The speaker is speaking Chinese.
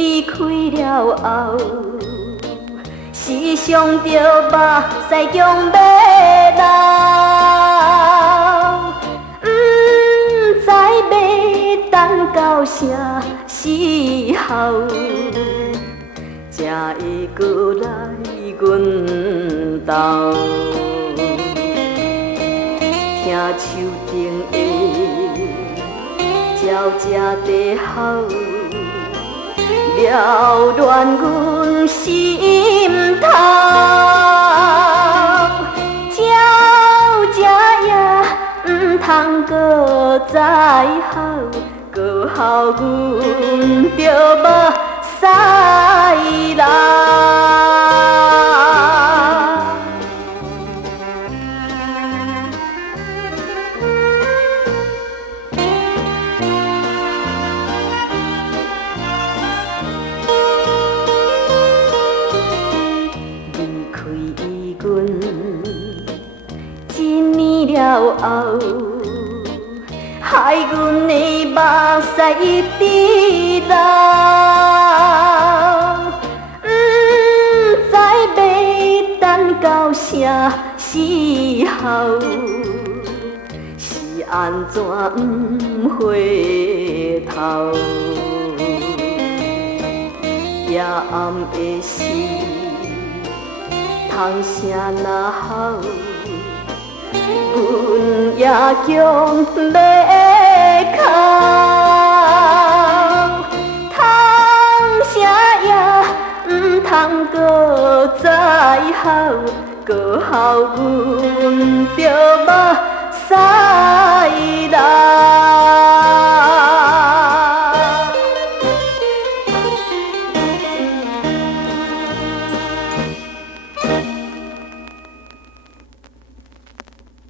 离开了后，时常着目屎强要流，不知要等到啥时候，才会过来阮兜。听树顶的鸟只在吼，缭乱阮心头。鸟只也唔通搁再吼，搁吼阮着目屎流。了后，害阮的目屎一直流，不知要等到啥时候，是安怎不回头？夜暗的时，通声呐吼。阮也强要哭，通声也唔通搁再吼，搁吼阮着目屎流。